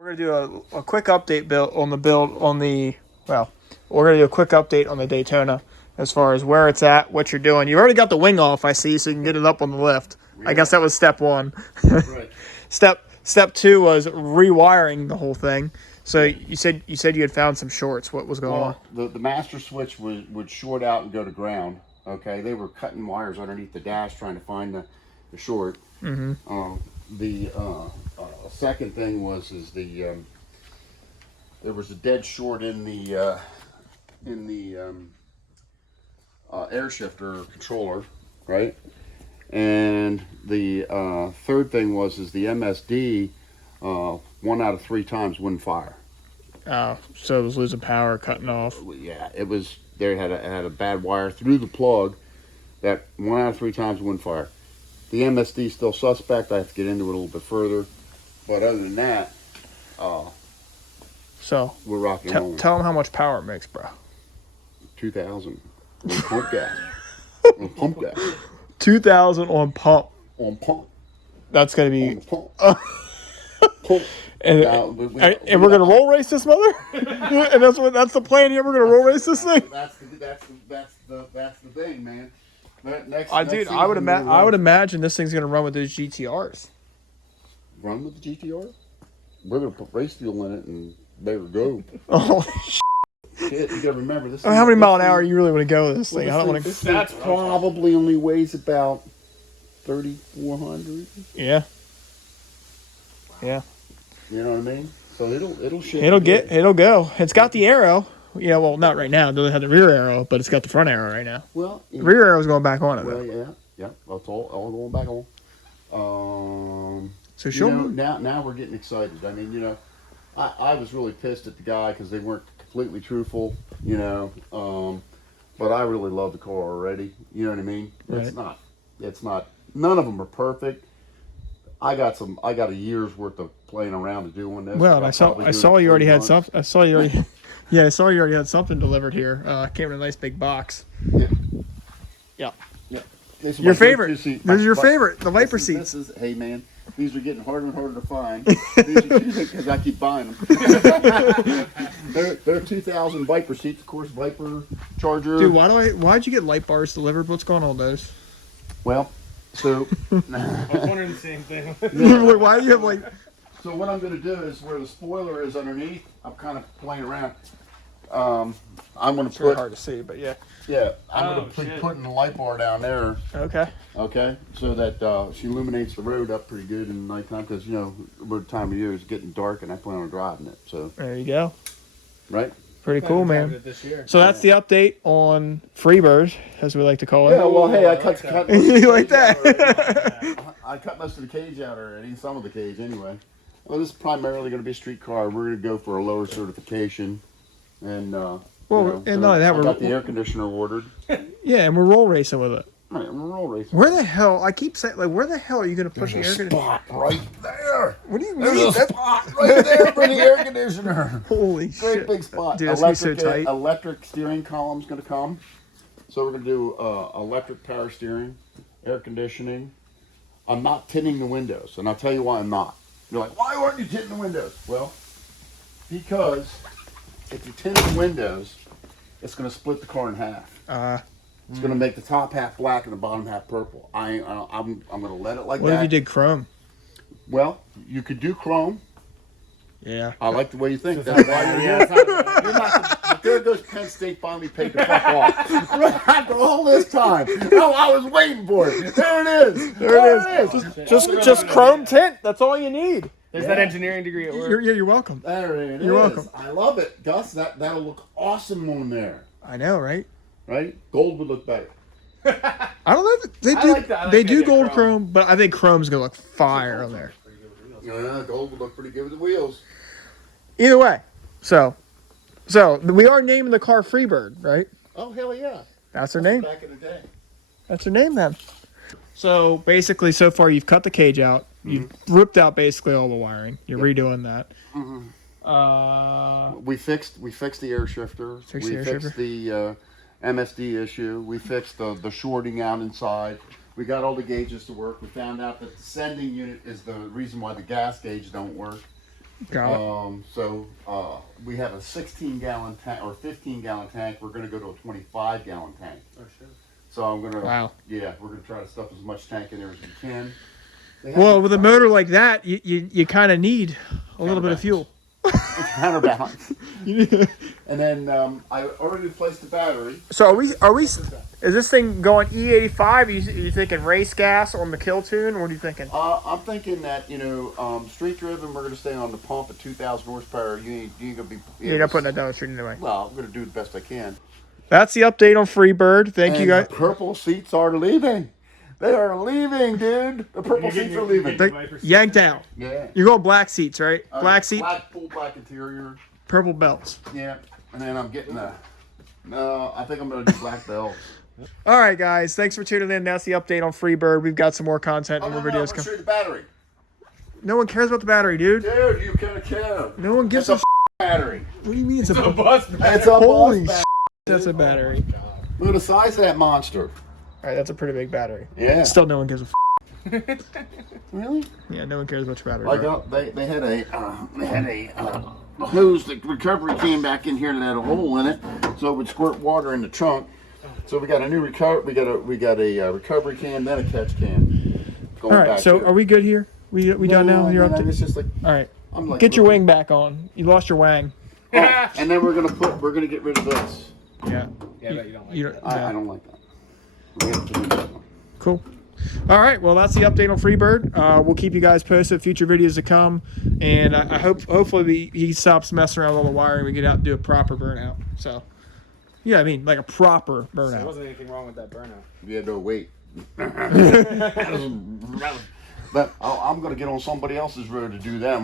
We're gonna do a quick update we're gonna do a quick update on the Daytona as far as where it's at, what you're doing. You already got the wing off, I see, so you can get it up on the lift. I guess that was step one. Right. Step two was rewiring the whole thing. So you said you had found some shorts. What was going on? The master switch would short out and go to ground. Okay, they were cutting wires underneath the dash trying to find the short. Mm-hmm. The second thing was there was a dead short in the air shifter controller, right? And the third thing was the MSD 1 out of 3 times wouldn't fire. Oh, so it was losing power, cutting off. Yeah, it was. They had a bad wire through the plug that 1 out of 3 times wouldn't fire. The MSD is still suspect. I have to get into it a little bit further, but other than that, so we're rocking and rolling. Tell them how much power it makes, bro. 2,000 on pump gas. On pump gas. 2,000 on pump. On pump. That's gonna be. On pump. Pump. And, and we're gonna roll race this mother, and that's the plan here. We're gonna roll race this thing. That's the thing, man. I would imagine this thing's gonna run with those GTRs. Run with the GTR? We're gonna put race fuel in it and better go. Oh shit! You gotta remember this. How many mile an hour you really want to go with this thing? I don't want to. That's probably only weighs about 3,400. Yeah. Yeah. You know what I mean? So it'll go. It's got the arrow. Yeah, well, not right now. It doesn't have the rear arrow, but it's got the front arrow right now. Well, the rear arrow's going back on it. Well, yeah. That's all going back on. So she'll now we're getting excited. I mean, I was really pissed at the guy because they weren't completely truthful. But I really love the car already. You know what I mean? Right. It's not. None of them are perfect. I got a year's worth of playing around to doing this. Well, I saw you already had something. I saw you already. Yeah, I saw you already had something delivered here. Came in a nice big box. Yeah. Your favorite. This is your favorite. The Viper seats. Hey man, these are getting harder and harder to find. Because I keep buying them. They're 2,000 Viper seats, of course. Viper Charger. Dude, why'd you get light bars delivered? What's going on with those? Well, so I was wondering the same thing. Why do you have So what I'm going to do is where the spoiler is underneath, I'm kind of playing around. I'm going to put. Really hard to see, but yeah. Yeah, I'm going to be putting the light bar down there. Okay. Okay, so that she illuminates the road up pretty good in the nighttime because the time of year is getting dark and I plan on driving it. So there you go. Right. Pretty cool, man. So that's the update on Freebird, as we like to call it. Yeah, well, hey, I cut you like that? I cut most of the cage out already, some of the cage anyway. Well, this is primarily going to be a street car. We're going to go for a lower certification, and and not only that, I got the air conditioner ordered. Yeah, and we're roll racing with it. Right, we're roll racing. Where the hell? I keep saying, where the hell are you going to put the air conditioner? Spot right there. What do you mean? There's a spot right there for the air conditioner. Holy shit! Great big spot. Dude, that's so tight. Electric steering column's going to come, so we're going to do electric power steering, air conditioning. I'm not tinting the windows, and I'll tell you why I'm not. You're like, why aren't you tinting the windows? Well, because if you tint the windows, it's going to split the car in half. It's going to make the top half black and the bottom half purple. I'm going to let it like that. What if you did chrome? Well, you could do chrome. Yeah. I like the way you think. That's why you're here. You're not, but there goes Penn State finally paid the fuck off. After all this time. Oh, I was waiting for it. There it is. There it is. Just chrome tint. That's all you need. There's that engineering degree at work. You're welcome. There it is. You're welcome. I love it, Gus. That'll look awesome on there. I know, right? Right? Gold would look better. I don't know. They do gold chrome, but I think chrome's gonna look fire on there. Yeah, gold would look pretty good with the wheels. Either way, so we are naming the car Freebird, right? Oh hell yeah! That's her name. Back in the day. That's her name, then. So basically, so far you've cut the cage out. You've ripped out basically all the wiring. You're redoing that. We fixed the air shifter. We fixed the MSD issue. We fixed the shorting out inside. We got all the gauges to work. We found out that the sending unit is the reason why the gas gauge don't work. Got it. We have a 16-gallon tank or 15-gallon tank. We're going to go to a 25-gallon tank. Oh shit. So I'm going to. Wow. Yeah, we're going to try to stuff as much tank in there as we can. Well, with a motor like that, you kind of need a little bit of fuel. Counterbalance. And then I already replaced the battery. So are we? Is this thing going E85? Are you thinking race gas on the kill tune? What are you thinking? I'm thinking that street driven. We're going to stay on the pump at 2,000 horsepower. You ain't going to be. You're not putting that down the street anyway. Well, I'm going to do the best I can. That's the update on Freebird. Thank you guys. The purple seats are leaving. They are leaving, dude. The purple seats are leaving. They're yanked out. Yeah. You're going black seats, right? Black seats, Full black interior. purple belts. Yeah. And then I'm getting I think I'm going to do black belts. All right, guys. Thanks for tuning in. That's the update on Freebird. We've got some more content and more videos I'm coming. show you the battery. No one cares about the battery, dude. Dude, you gotta care. No one gives It's a battery. What do you mean it's a bus. It's a Holy bus that's a battery. Look at the size of that monster. All right, that's a pretty big battery. Yeah. Still, no one gives a Really? Yeah, no one cares about your battery. Like right? they had a hose. The recovery came back in here that had a hole in it, so it would squirt water in the trunk. So we got a new recovery. We got a recovery can, then a catch can. All right, so are we good here? We done now? You're up to. It's just like All right. I'm like Get your wing back on. You lost your wang. Oh, and then we're gonna get rid of this. Yeah. Yeah, but you don't like You that. I don't like that. We have to do that one. Cool. All right. Well, that's the update on Freebird. We'll keep you guys posted. Future videos to come, and I hope hopefully he stops messing around with all the wiring. We get out and do a proper burnout. So, yeah, I mean like a proper There burnout. wasn't anything wrong with that burnout. We had to wait. But I'm gonna get on somebody else's road to do that.